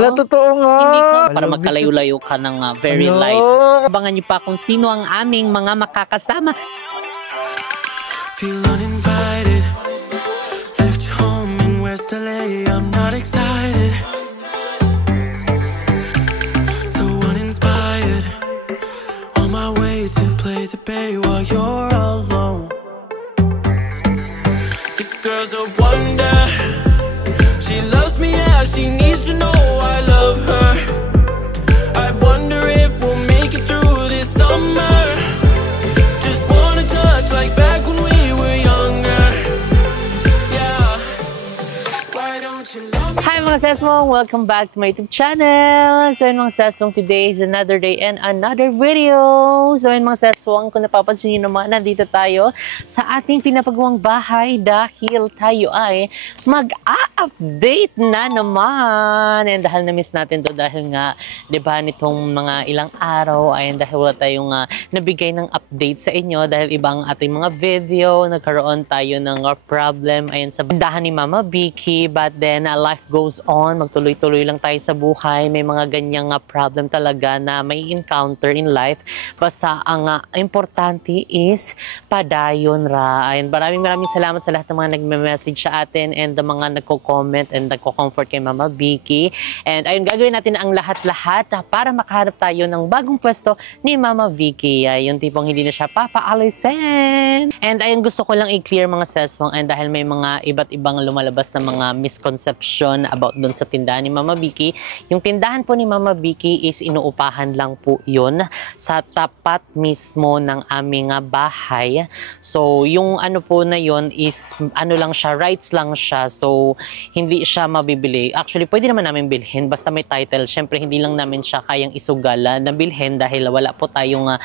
Wala, totoo nga. Hindi ka, para magkalayo-layo ka ng very light. Abangan niyo pa kung sino ang aming mga makakasama. Feel uninvited. Left home in West LA. I'm not excited. So uninspired. On my way to play the bay while you're alone. This girl's a wonder. She loves me, yeah. She needs to know I love her. I wonder if we'll make it through this summer. Just wanna touch like back when we were younger. Yeah. Why don't you love me? Hi mga sesmong! Welcome back to my YouTube channel! So yun mga sesmong, today is another day and another video! So yun mga sesmong, kung napapansin nyo naman, nandito tayo sa ating pinapagawang bahay dahil tayo ay mag-a-update na naman! And dahil na-miss natin to dahil nga, diba, nitong mga ilang araw ay dahil wala tayong nabigay ng update sa inyo dahil ibang ating mga video, nagkaroon tayo ng problem ayun sa bandahan ni Mama Vicky, but then life goes on, magtuloy-tuloy lang tayo sa buhay, may mga ganyang problem talaga na may encounter in life, basta ang importante is padayon ra. Ayun, maraming salamat sa lahat ng mga nagme-message sa atin and the mga nagko-comment and nagko-comfort kay Mama Vicky. And ayun, gagawin natin ang lahat-lahat para makahanap tayo ng bagong pwesto ni Mama Vicky. Yung tipong hindi na siya papaalisin. And ayun, gusto ko lang i-clear mga sesmong, and dahil may mga iba't ibang lumalabas na mga misconception about doon sa tindahan ni Mama Vicky. Yung tindahan po ni Mama Vicky is inuupahan lang po yun sa tapat mismo ng aming bahay. So, yung ano po na yun is, ano lang siya, rights lang siya. So, hindi siya mabibili. Actually, pwede naman namin bilhin basta may title. Syempre, hindi lang namin siya kayang isugal na bilhin dahil wala po tayong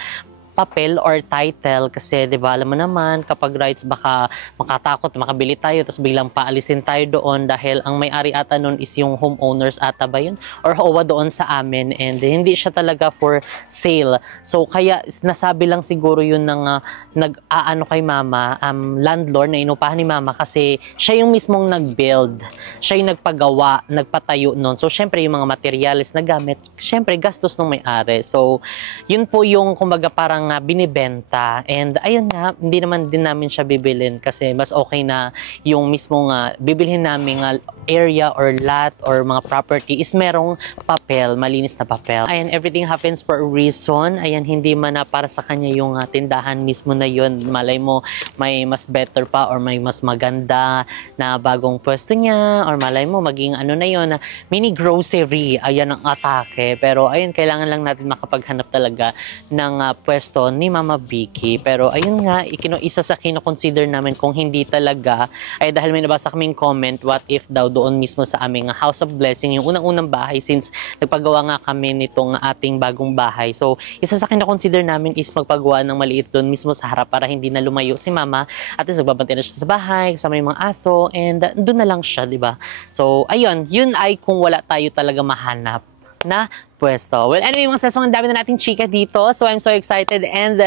papel or title kasi 'di ba alam mo naman kapag rights baka makatakot makabili tayo tapos biglang paalisin tayo doon dahil ang may-ari ata noon is yung homeowners ata ba yun or HOA doon sa amin, and hindi siya talaga for sale. So kaya nasabi lang siguro yun ng nag-aano kay Mama, landlord na inupahan ni Mama kasi siya yung mismong nag-build, siya yung nagpagawa, nagpatayo noon. So syempre yung mga materials na gamit, syempre gastos ng may-ari. So yun po yung kumbaga parang binibenta, and ayun nga, hindi naman din namin siya bibilin kasi mas okay na yung mismong bibilhin namin area or lot or mga property is merong papel, malinis na papel. Ayan, everything happens for a reason. Ayan, hindi man na para sa kanya yung tindahan mismo na yun. Malay mo, may mas better pa or may mas maganda na bagong pwesto niya, or malay mo, maging ano na yun, mini grocery. Ayan ang atake. Pero ayun, kailangan lang natin makapaghanap talaga ng pwesto ni Mama Vicky. Pero ayun nga, isa sa kino-consider namin kung hindi talaga, ay dahil may nabasa kaming comment, what if daw doon mismo sa aming House of Blessing, yung unang-unang bahay since nagpagawa nga kami nitong ating bagong bahay. So, isa sa kino-consider namin is magpagawa ng maliit doon mismo sa harap para hindi na lumayo si Mama at nagbabantay na siya sa bahay, kasama yung mga aso, and doon na lang siya, di ba? So, ayun, yun ay kung wala tayo talaga mahanap na pwesto. Well, anyway, mga sesmong, ang dami na nating chika dito. So, I'm so excited and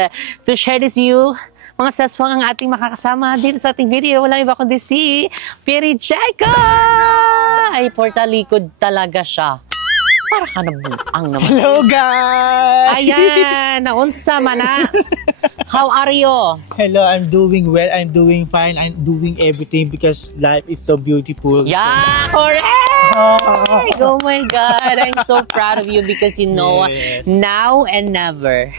to share this you, mga sesmong, ang ating makakasama dito sa ating video. Walang iba kundi si Pierre Jaco! Ay, portalikod talaga siya. Para ka nabuang naman. Hello, guys! Ayan, naunsa man na. How are you? Hello, I'm doing well. I'm doing fine. I'm doing everything because life is so beautiful. Yeah, correct! Oh my God, I'm so proud of you because you know, yes, now and never.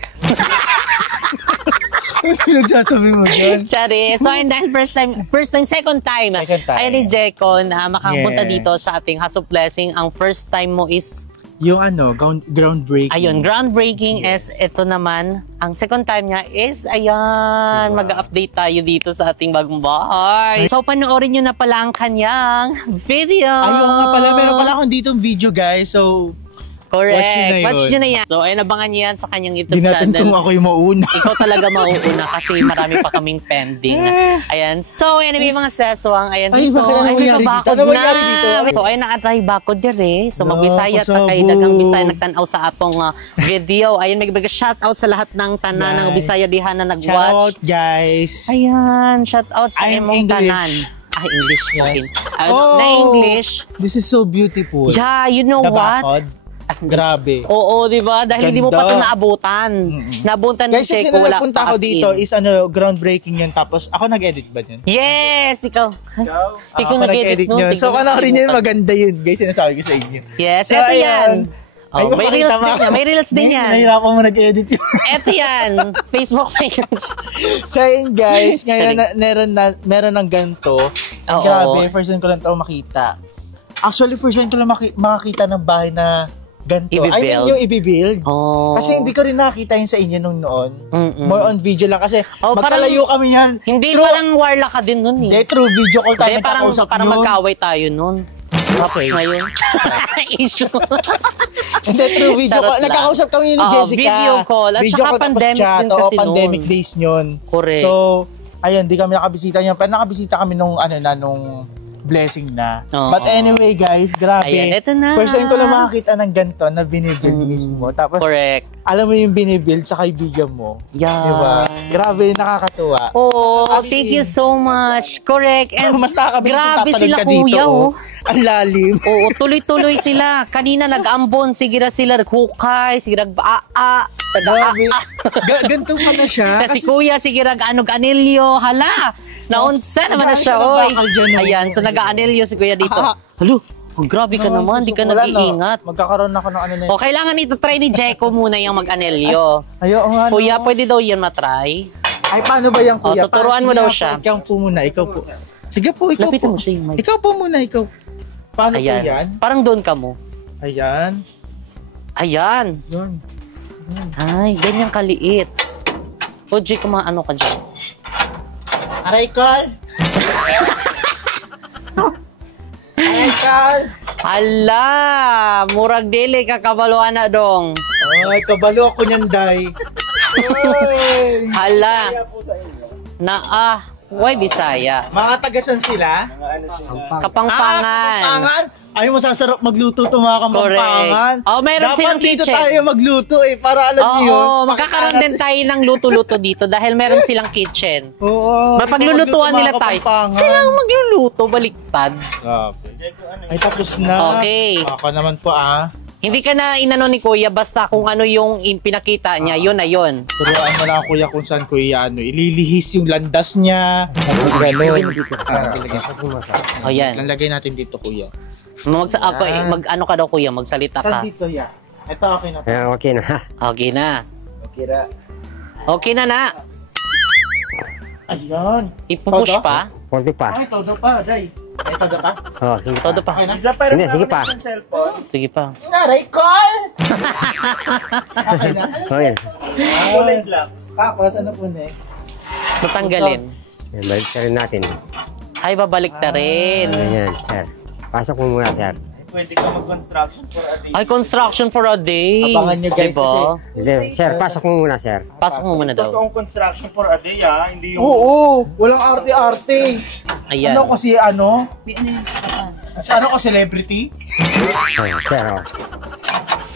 Pinagsasabi mo yun? Chari. So, and dahil first time, second time. Ayun ni Jaco na makapunta dito sa ating House of Blessing. Ang first time mo is yung ano, groundbreaking. Ayun, groundbreaking, yes, is ito naman. Ang second time niya is, ayan, mag-update tayo dito sa ating bagong bahay. So, panoorin nyo na pala ang kanyang video. Ayun nga pala, meron pala akong ditong video, guys. So, correct. Watch nyo na yan. So, ayun, abangan nyo yan sa kanyang YouTube channel. Di natin kung ako yung mauna. Ikaw talaga mauuna kasi marami pa kaming pending. Ayan. So, ayun, may mga seswang. Ayan, ay, dito. Ay, may babakod na. Dito? So, ayun, naatay bakod dyan So, magbisaya ta kay dagang Bisaya nagtanaw sa atong video. Ayun, may shoutout sa lahat ng tanan ng Bisaya diha na nag-watch. Shoutout, guys. Ayan, shoutout sa imong tanan. English. Yes. Okay. Na English. This is so beautiful. Yeah, you know The what? bakod. Grabe. Oo, di ba? Dahil hindi mo pa ito Ganda. naabutan. Naabutan ng Guys, kasi Checo, nung wala nagpunta ako as dito in. is groundbreaking yun. Tapos ako nag-edit ba yun? Yes! Ikaw. Ikaw Ako nag-edit nun. yun. So, Tingnan mo, rin yun, nalimutan. maganda yun. Guys, sinasabi ko sa inyo. Yes, So, eto ayun. yan. Ay, Oh, may makita reels mo. din yan. May reels din yan. Nahirapan mo nag-edit yun. Eto yan. Facebook page. So, ayun guys, ngayon meron ng ganito. Oo. Grabe, first time ko lang ito makita. Actually, first time ko lang makakita ng bahay na ganito. I mean, Ibibuild? yung ibibuild. Oh. Kasi hindi ko rin nakita yun sa inyo nung noon. Mm-mm. More on video lang kasi Oh, magkalayo kami yan. Hindi True- parang warla ka din nun Hindi, eh. true video call tayo Hindi, parang nagkakausap parang yun. magkaaway tayo nun. Tapos ngayon. Issue. Hindi, true video Charot call. lang. Nagkakausap kami ni Oo, Jessica. video call. At Video saka call tapos pandemic chat. din Oo, kasi pandemic noon. days yun. Correct. So, ayun, di kami nakabisita niyan. Pero nakabisita kami nung blessing na. Oo. But anyway, guys, grabe. Ayan, eto na. First time ko lang makakita ng ganito na binibuild mismo. Tapos, Correct. alam mo yung binibuild sa kaibigan mo. Yeah. Diba? Grabe, nakakatuwa. Oh, As thank in- you so much. Correct. And Mas nakakabilib kung grabe papanood sila, ka dito. kuya, oh. Ang lalim. Oo, tuloy-tuloy sila. Kanina nag-ambon, sige na sila naghukay, sige nag-aa, Grabe. Ganito pala siya. Kasi kuya, sige nag-anilyo. Hala, naunsa naman na siya, Nag-aano oy. ka ng bakal dyan, oh. Ayan, so nag-anilyo si kuya dito. Ah. Halo, oh, grabe ka naman, di ka Wala, nag-iingat. No. Magkakaroon ako ng ano na O, kailangan ito try ni Jeko muna yung mag-anilyo. Ayaw nga. no. Kuya, pwede daw yan matry. Ay, paano ba yan, kuya? tuturuan mo Sige daw nga siya. po, Ikaw po muna, ikaw po. Sige po, ikaw Lapitan po. mo siya yung mic. Ikaw po muna, ikaw. Paano po yan? Ayan, parang doon ka mo. Ayan. Ayan. Yun. Ay, ganyan kaliit. O, Jeko, ano ka dyan? Aray, Carl! Aray, Carl! Hala, murag dili ka kabaluan na dong. Ay, kabalo ako niyan, Day. Ay! Hala. Why Bisaya? Mga tagasan sila? Kapangpangan. Kapangpangan? Ay, masasarap magluto itong mga kapangpangan. Correct. Oh, meron silang Dapat dito kitchen. tayo magluto para alam niyo yun. Oo, magkakaroon din tayo ng luto-luto dito dahil meron silang kitchen. Oo. Mapaglulutuan nila tayo. Sila ang magluluto, baliktad. Ay, tapos na. Okay. Ako naman po Hindi ka na inano ni Kuya, basta kung ano yung pinakita niya, yun na yun. Turuan mo lang kuya kung saan kuya ililihis yung landas niya. Gano'n. O yan. Lalagay natin dito kuya. Mag-ano ka daw Kuya, magsalita Saan ka. dito ya? Ito okay na. Okay na. Okay na. Okay na. Okay na na. Ayun. Ipupush Todo? pa. Konti pa. Ay, todo pa, Day. Ay, todo pa? Oh, sige pa. Todo pa. Okay na. Hindi, sige pa. Sige pa. Naray, call! Okay na. Okay. Ulit lang. Tapos, ano po next? Tatanggalin. Yan, balik ka rin natin. Ay, babalik na rin. Ganyan, sir. Pasok mo muna, sir. Pwede ka mag-construction for a day. Ay, construction for a day. Abangan nyo, guys, Diba? kasi- Hindi, sir, pasok mo muna, sir. Pasok mo muna daw. Totoong construction for a day, hindi yung... Oo, walang arte-arte. Ayan. Ano kasi ano? Kasi ano ko, celebrity? Oh, sir, oh.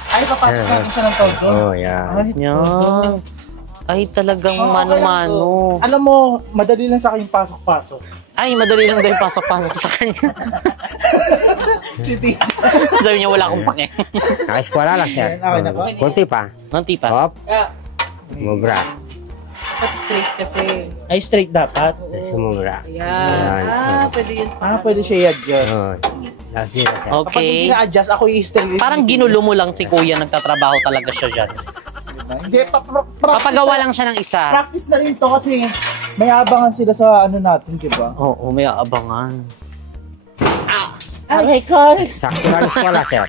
Ay, papasok natin siya ng todo. Oh, yeah. Ay, Yan. Ay, talagang okay lang mano-mano. to. Alam mo, madali lang sa akin pasok-pasok. Ay, madali lang dahil pasok-pasok sa kanya. Sabi niya, wala akong pake. Nakaiskwala lang, sir. Okay na ba? Konti pa. Nanti pa. Hop. Mubra. Dapat straight kasi. Ay, straight dapat. Sumubra. Yan. Pwede yun. Pwede siya i-adjust. Oh, last dito, sir. Kapag hindi Okay. na-adjust, ako i-straight. Parang ginulo mo lang si Kuya, nagtatrabaho talaga siya dyan. Hindi, Papagawa lang siya ng isa. Practice na rin to kasi may abangan sila sa ano natin, di ba? Oo, may aabangan. Aray, Carl! Sakto lang eskwala, sir.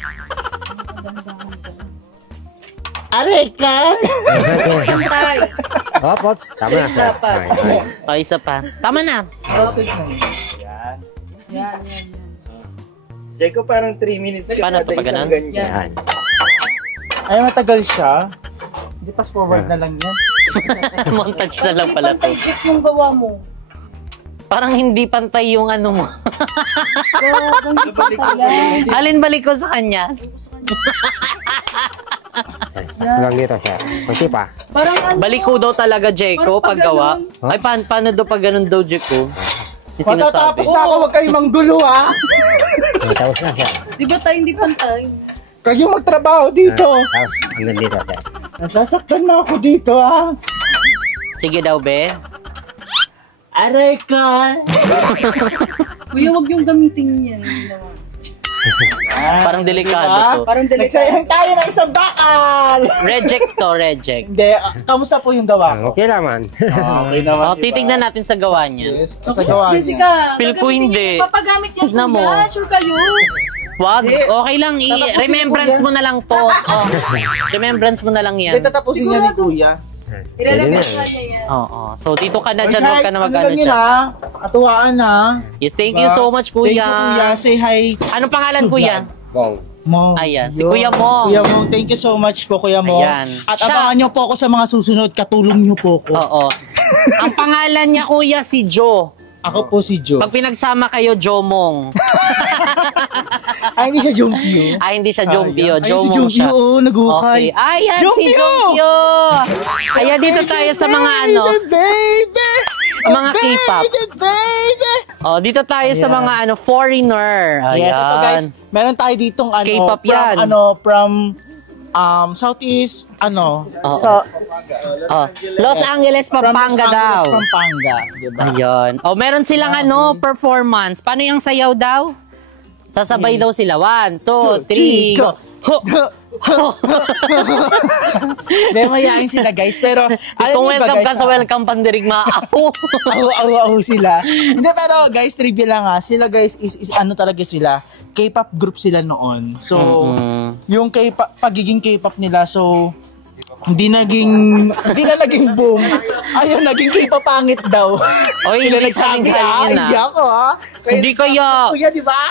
Aray, Carl! Tay. Hop, hop. Tama na, sir. Dapat. Ay, ay. O, isa pa. Tama na. Process na yun. Yan, yan, yan. Jeko, parang 3 minutes ka Paano to kada pag isang ganun? ganyan. Yan. Ay, matagal siya. Hindi, fast forward na lang yan. Montage na lang pala to. Pantay check yung gawa mo. Parang hindi pantay yung ano mo. Nabalik ko Yan. Alin balik ko sa kanya? Sakto lang dito, sir. Konti pa. Parang ano. Balik ko daw talaga, Jeko, Parang pag paggawa. ganun. Ay, paano daw pag ganun daw, Jeko? Yung sinasabi. Matatapos na ako, wag kayong manggulo ha. Tapos na, sir. Di ba tayo hindi pantay? Kayo magtrabaho dito. Tapos, hanggang dito, sir. Nasasaktan na ako dito ha. Sige daw, be. Aray ka. Kuya, wag yung gamitin yan. Parang delikado to. Parang delikado. Nagsayang tayo ng isang bakal. Reject to, reject. Hindi, kamusta po yung gawa ko? Okay naman. Okay naman. O, titignan natin sa gawa niya. Yes, sa gawa niya. Jessica, Feel ko gagamitin hindi. yan. Papagamit yan, Tignan mo. kuya. Sure kayo. Wag, Hindi. okay lang. Tatapusin Remembrance ko yan. mo na lang to. Oh. Remembrance mo na lang Hindi, yan. tatapusin niya ni Kuya. Ilalabas na niya yan. Oo. So, dito ka na dyan. Huwag ka na ano mag-ano lang yun dyan. ha? Katuwaan ha? Yes, thank you so much, Thank kuya. you, Kuya. Say hi. Anong pangalan, Sublan. kuya? Bong. Mong. Ayan, si Yun. Kuya Mong. Kuya Mong, thank you so much po, Kuya Mong. Ayan. At Siya. abangan niyo po ako sa mga susunod. Katulong niyo po ako. Oo. Ang pangalan niya, kuya, si Joe. Ako po si Joe. Pag pinagsama kayo, Jomong. Ay, hindi siya Jumpio. Hindi siya Jompio. Ay, si Jomong Jumpio, siya. oo, naghukay. Okay. Ayan, si Jompio! Jompio. Ayan, dito tayo sa mga ano, Baby! mga K-pop. Baby! Oh, dito tayo sa Ayan. mga ano, foreigner. Ayan. Yes, ito guys, meron tayo ditong ano, K-pop yan. from Southeast, Oo. sa Oh, Los Angeles, from Pampanga Los daw. Angeles, Pampanga, diba? Ayan. Oh, meron silang ano, performance. Paano yung sayaw daw? Sasabay daw sila. 1, 2, 3, go. Ho! May mayayain sila guys, pero alam Kung niyo ba welcome guys, ka sa welcome pandirigma, ako. aw sila. Hindi, pero guys, trivia lang ha. Sila guys is ano talaga sila. K-pop group sila noon. So, yung K-pop, pagiging K-pop nila, so hindi na naging boom. Ayun, naging K-pop pangit daw. Oy, Sila hindi nagsabi sabi yun, hindi ako ha. Hindi kaya. Kuya, di ba?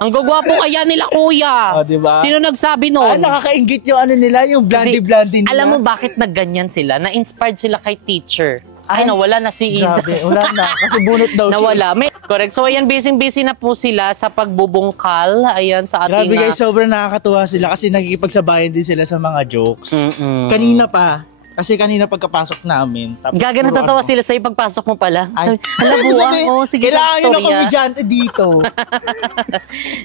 Ang gagwapo kaya nila, kuya. Oh, diba? Sino nagsabi Ah, nun? nakakaingit yung ano nila, yung blondie-blondie nila. Alam mo bakit nagganyan sila? Na-inspired sila kay teacher. Ay, nawala na si Isa. Grabe, wala na. Kasi bunot daw Nawala. Correct. So, ayan, busy-busy na po sila sa pagbubungkal. Ayan, sa ating... Grabe guys, sobrang nakakatuwa sila kasi nakikipagsabayan din sila sa mga jokes. Mm-mm. Kanina pa, kasi kanina pagkapasok namin. Gaga natatawa sila sa pagpasok mo pala. Ay, Alam mo, sige, kailangan yun ang storya. komedyante dito.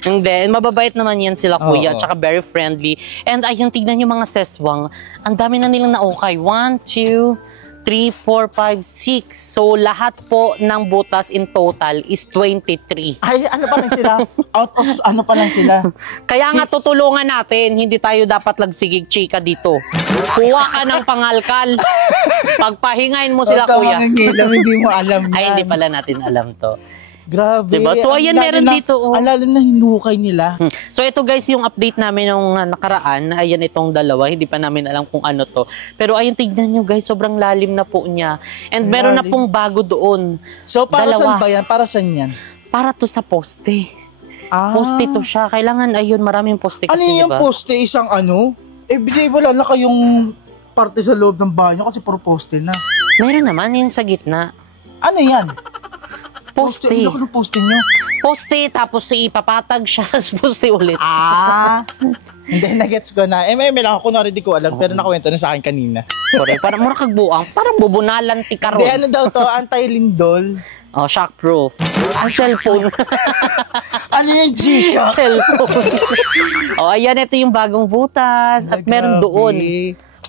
Hindi, mababait naman yan sila, kuya. Oo. Tsaka very friendly. And ayun, tignan yung mga seswang. Ang dami na nilang naukay. 1, 2, 3, 4, 5, 6. So, lahat po ng butas in total is 23. Ay, ano pa lang sila? Out of ano pa lang sila? Kaya nga 6. tutulungan natin, hindi tayo dapat lagsigig chika dito. Kuha ka ng pangalkal. Pagpahingain mo sila, Huwag ka kuya. mangingilam, hindi mo alam yan. Ay, hindi pala natin alam to. Grabe. Diba? So, ang ayan, lalo meron na- dito, oh. Ang lalo na hinukay nila. So ito guys yung update namin nung nakaraan, ayan itong dalawa, hindi pa namin alam kung ano to. Pero ayun, tignan nyo guys, sobrang lalim na po niya. And meron na Lalim. pong bago doon. So, para Dalawa. saan ba yan? Para saan yan? Para to sa poste. Ah. Poste to siya. Kailangan ayun, maraming poste Ano kasi, yung diba? poste? Isang ano? Eh, bigay wala na kayong parte sa loob ng banyo kasi puro poste na. Meron naman yung sa gitna. Ano yan? Poste. Ano ka ng poste nyo? Poste, tapos ipapatag siya sa poste ulit. Ah! Hindi, nagets ko na. May lang ako, kunwari di ko alam, pero nakwento na sa akin kanina. Correct. Parang mura kagbuang, parang bubunalan ti Hindi, karon. ano daw to? Anti-lindol. Oh, shockproof. Ang cellphone. Ano yung G-Shock? Cellphone. Oh, ayan, ito yung bagong butas. At meron Grabe. doon.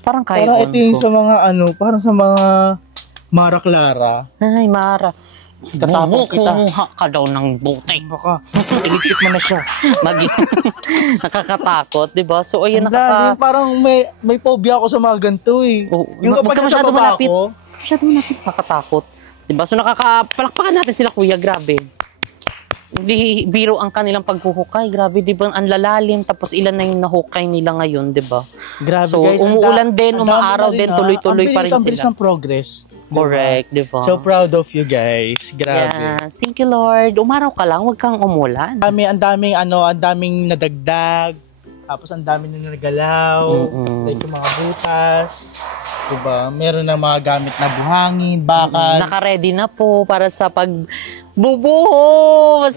Parang kaya Parang ito yung sa mga ano, parang sa mga Mara Clara. Ay, Mara. Tatapon kita. Kumuha ka daw ng butik. Baka, ilipit mo na siya. Nakakatakot, di ba? So, ayun, Ang lalim, parang may phobia ako sa mga ganito eh. Oh, Yung wag kapag ka nasa masyado baba malapit. ako, Masyado malapit. Nakakatakot. Di ba? So, nakakapalakpakan natin sila, kuya. Grabe. Hindi biro ang kanilang paghuhukay. Grabe, di ba? Ang lalalim. Tapos ilan na yung nahukay nila ngayon, di ba? grabe So, guys. umuulan din, ang dami umaaraw na din, ah. tuloy-tuloy pa rin Ang bilis sila. ng progress. Correct, di ba? So proud of you guys. Grabe. Yes. Thank you, Lord. Umaraw ka lang. Huwag kang umulan. Ang daming nadagdag. Tapos ang daming na nagalaw. Like yung mga butas. Diba? Meron na mga gamit na buhangin, bakal. Naka-ready na po para sa pagbubuhos.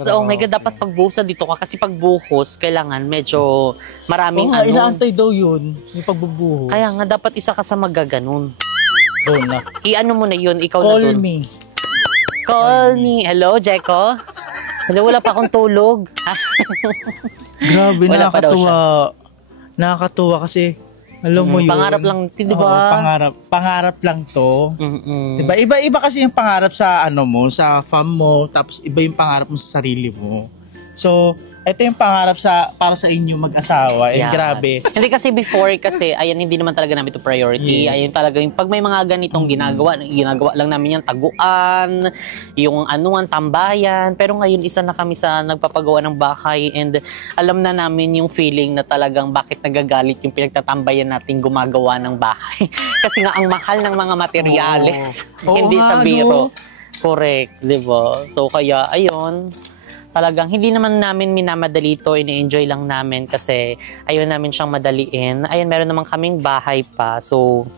Oh my God, dapat pagbuhusan dito ka. Kasi pagbuhos, kailangan medyo maraming Oo nga, ano. inaantay daw yun. Yung pagbubuhos. Kaya nga, dapat isa ka sa magaganon. Doon na. I-ano mo na yun, ikaw Call na dun. me. call me. Hello, Jeko? Hello, wala pa akong tulog. Grabe, Wala pa daw nakakatuwa. Nakakatuwa kasi, alam mo yun. Pangarap lang, di ba? Oo, pangarap lang to. Mm-mm. Diba? Iba kasi yung pangarap sa ano mo, sa fam mo, tapos iba yung pangarap mo sa sarili mo. So, ito yung pangarap para sa inyo mag-asawa. Yes. Grabe. Hindi kasi before kasi, ayan, hindi naman talaga namin ito priority. Yes. Ayan talaga, yung, pag may mga ganitong ginagawa lang namin yung taguan, yung anuan, tambayan. Pero ngayon, isa na kami sa nagpapagawa ng bahay and alam na namin yung feeling na talagang bakit nagagalit yung pinagtatambayan natin gumagawa ng bahay. Kasi nga, ang mahal ng mga materyales. Oo. Hindi Oo sa nga, biro. no? Correct, di ba? So, kaya, ayun, talagang hindi naman namin minamadali ito, ini-enjoy lang namin kasi ayun namin siyang madaliin. Ayun, meron naman kaming bahay pa. So,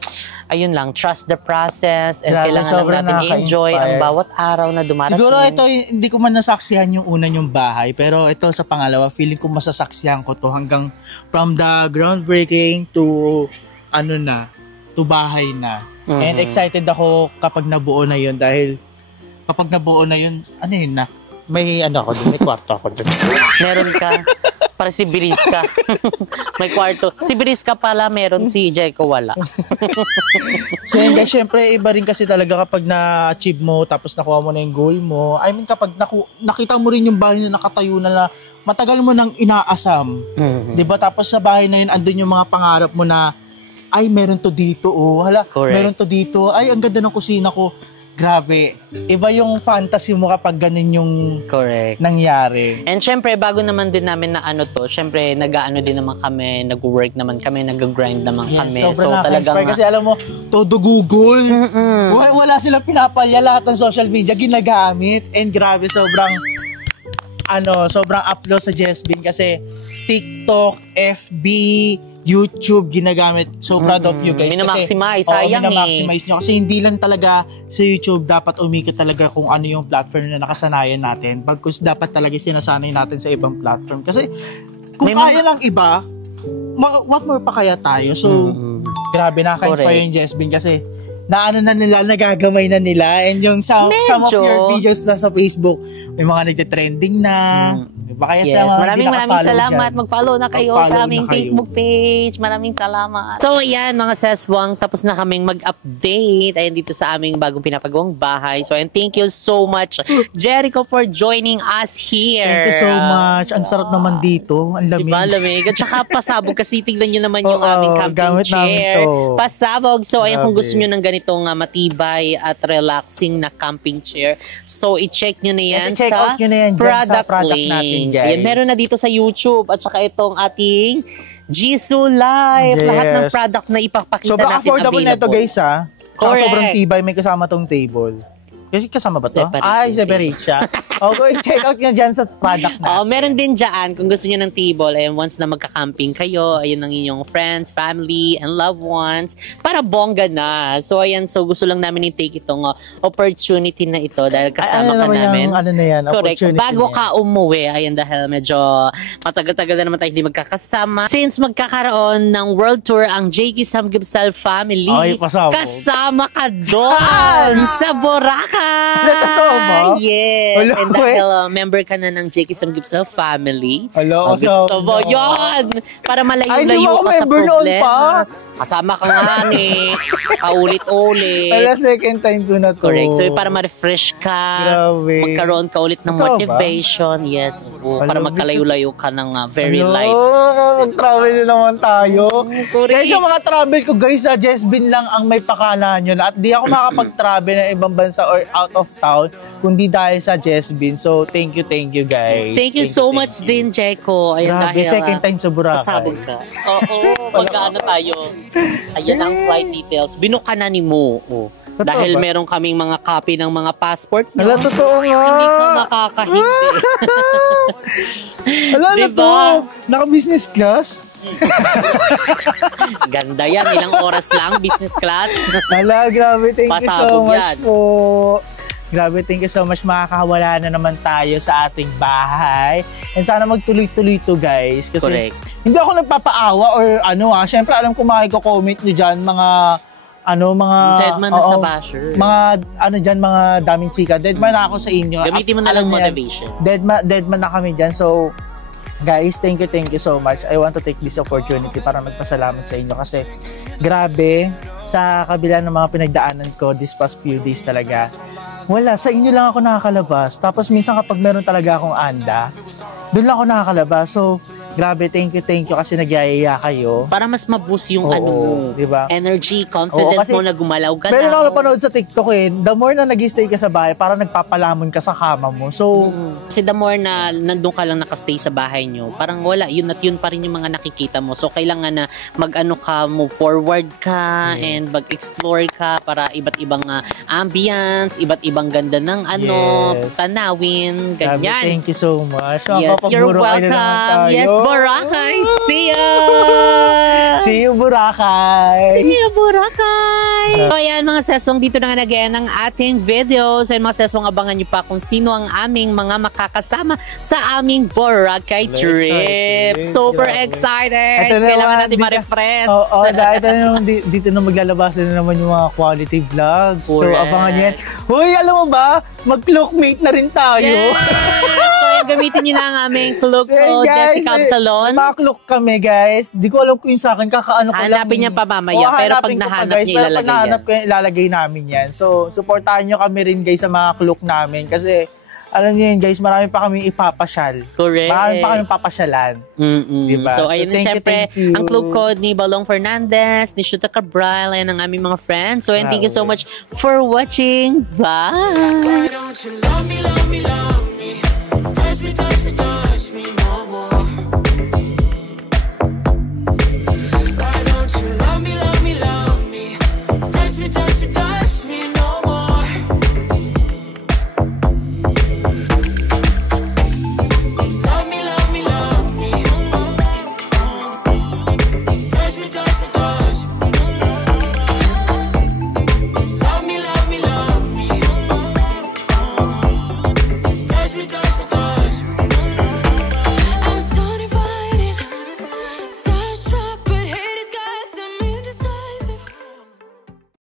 ayun lang, trust the process and Grabe, kailangan sobrang lang natin i-enjoy ang nakaka-inspire. bawat araw na dumarating. Siguro ito, hindi ko man nasaksihan yung una yung bahay, pero ito sa pangalawa, feeling ko masasaksihan ko to hanggang from the groundbreaking to to bahay na. And excited ako kapag nabuo na yun dahil kapag nabuo na yun, may may kwarto ako dun. Meron ka, para si Biriska. May kwarto. Si Biriska pala, meron, si Jeko wala. So yun guys, syempre iba rin kasi talaga kapag na-achieve mo tapos nakuha mo na yung goal mo. I mean kapag nakita mo rin yung bahay na nakatayo na matagal mo nang inaasam. Diba? Tapos sa bahay na yun, andun yung mga pangarap mo na ay meron to dito, Correct. meron to dito, ay ang ganda ng kusina ko. Grabe, iba yung fantasy mo kapag ganun yung Correct. nangyari. And syempre, bago naman din namin na syempre, nag-ano din naman kami, nag-work naman kami, nag-grind naman kami. Sobrang So, nakaka-inspire kasi alam mo, todo Google. Wala silang pinapalya, lahat ng social media ginagamit. And grabe, sobrang upload sa Jessbin kasi TikTok, FB, YouTube ginagamit. So proud of you guys. Minamaximize, sayang minamaximize nyo. Kasi hindi lang talaga sa YouTube dapat umikot talaga kung ano yung platform na nakasanayan natin. Bagkus dapat talaga sinasanay natin sa ibang platform. Kasi kung kaya lang iba, what more pa kaya tayo? So, grabe, nakaka-inspire yung Jessbin kasi nagagamay na nila and yung some of your videos na sa Facebook may mga nagte-trending na kaya yes, sa mga maraming salamat. Mag-follow na kayo sa aming Facebook page. Maraming salamat. So, ayan mga seswang, tapos na kaming mag-update. Ayan dito sa aming bagong pinapagawang bahay. So, and thank you so much, Jericho, for joining us here. Thank you so much. Ang sarap naman dito. Ang lamig. Diba, lamig. At saka pasabog kasi tignan nyo naman yung aming camping gamit chair. namin to. Pasabog. So, ayan, kung Grabe. gusto nyo ng ganitong matibay at relaxing na camping chair, so i-check nyo na yan Check sa out nyo na yan dyan sa product natin, guys. Ayan, meron na dito sa YouTube at saka itong ating Jisoo Life. Yes. Lahat ng product na ipapakita Sobrang natin affordable na ito, guys, ha? Saka Correct. sobrang tibay. May kasama tong table. Kasi kasama ba to? Separate Ay, yung separate siya. Okay, check out nyo dyan sa product na. Meron din dyan, kung gusto nyo ng table, ayan, once na magka-camping kayo, ayun ang inyong friends, family, and loved ones, para bongga na. So, ayan, so gusto lang namin i-take itong opportunity na ito dahil kasama ka namin. Correct. Bago ka umuwi, ayan, dahil medyo matagal-tagal na naman tayo hindi magkakasama. Since magkakaroon ng world tour ang Jakey Samgyeopsal family, Ay, pasabog. kasama ka doon sa Boracay. Totoo ba? Yes. Wala, And dahil member ka na ng Jakey Samgyeopsal family, Hello, gusto mo yun. Para Ay, hindi malayo-layo mo ako ka sa member noon problema. pa. Kasama ka nga ni. Paulit-ulit. Wala, second time ko na to. Correct. So, para ma-refresh ka, Grabe. magkaroon ka ulit ng Ikaw ba? motivation. Yes. Oo, para Hello, magkalayo-layo ka ng very light. Mag-travel na naman tayo. correct. Guys, yung mga travel ko, guys, sa Jessbin lang ang may pakalahan yun. At di ako makapag-travel ng ibang bansa or out of town, kundi dahil sa Jessbin. So, thank you, guys. Thank you so much din, Jeko. Ayan, Grabe, dahil second time sa Boracay. pasabog ka. Oo, mag-ano tayo. Ayan ang flight details. Binuka na ni Mo. Oh. Dahil ba? meron kaming mga copy ng mga passport nyo. Hala, totoo nga. Hindi ka makakahindi. Hala, na Diba? to. Naka-business class. Ganda yan. Ilang oras lang, business class. Hala, grabe. Thank you so Pasabog much yan. po. Grabe, thank you so much. Makakawala na naman tayo sa ating bahay. And sana magtuloy-tuloy to, guys. Kasi Correct. hindi ako nagpapaawa or ano Siyempre, alam ko makiko-comment nyo dyan mga mga Deadman na oo, sa basher. mga dyan, mga daming chika. Deadman na ako sa inyo. Gamitin mo na lang Alam niyo yan, motivation. Deadman na kami dyan. So, guys, thank you so much. I want to take this opportunity para magpasalamat sa inyo kasi grabe, sa kabila ng mga pinagdaanan ko this past few days talaga, wala, sa inyo lang ako nakakalabas. Tapos minsan kapag meron talaga akong anda, doon lang ako nakakalabas. So, grabe, thank you kasi nagyayaya kayo. Para mas ma-boost yung Oo, diba? energy, confidence Oo, kasi mo na gumalaw-galaw. Meron ako napanood sa TikTok the more na nag-stay ka sa bahay, parang nagpapalamon ka sa kama mo. So, Kasi the more na nandun ka lang nakastay sa bahay nyo, parang wala, yun at yun pa rin yung mga nakikita mo. So, kailangan na mag-ano ka, move forward ka, and mag-explore ka para iba't ibang ambience, iba't ibang ganda ng Yes. tanawin, grabe, ganyan. thank you so much. Yes, you're Makapag-Boracay na naman welcome. tayo. Yes, Boracay. See ya! See you, Boracay! See ya, Boracay! So, ayan mga seswang, dito na nga again ang ating video. So, mga seswang, abangan nyo pa kung sino ang aming mga makakasama sa aming Boracay trip. excited. Super Grabe. excited! Ito Kailangan naman, natin dito- ma-refresh. Oo, dahil dito na maglalabas na naman yung mga quality vlogs. So, Correct. abangan nyo yan. Hoy, alam mo ba? Mag-clockmate na rin tayo. Yes! So, ayan, gamitin nyo na ang aming Clook Hey, Jessica Absalon. Makaklok kami, guys. Di ko alam kung yung sa akin, kakaano ko lang. Hanapin niya pa mamaya, pero pag hanapin ko pa, nahanap guys. niya, Pero ilalagay pag nahanap yan. ko yan, ilalagay namin yan. So, supportahan nyo kami rin, guys, sa mga klok namin. Kasi, alam niyo yun, guys, marami pa kami ipapasyal. Correct. Marami pa kami papasyalan. Diba? So, So, ayun na thank you, syempre, thank you. ang club code ni Balong Fernandez, ni Shuta Cabral, ayan ang aming mga friends. So, and thank you so much for watching. Bye! Why don't you love me, love me, love